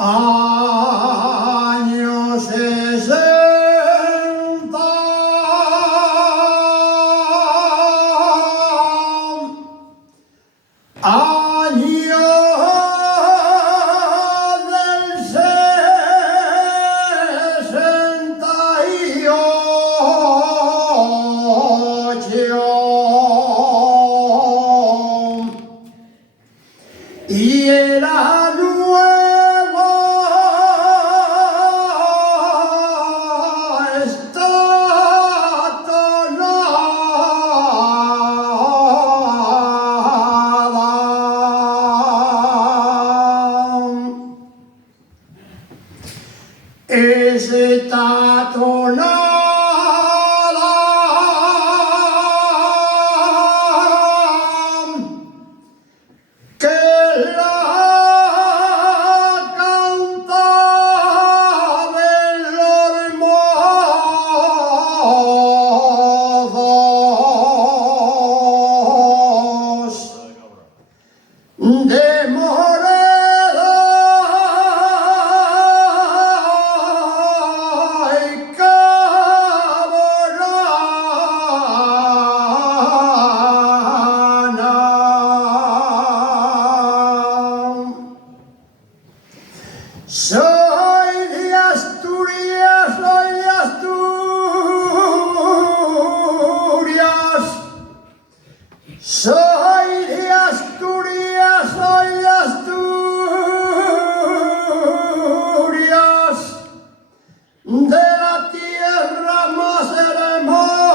Años 60, años del 68 y era nuevo esta tonada que la cantaba en los mozos de Moreda y Caborana. Soy de Asturias, soy de Asturias. Soy de Asturias, soy de Asturias, de la tierra más hermosa.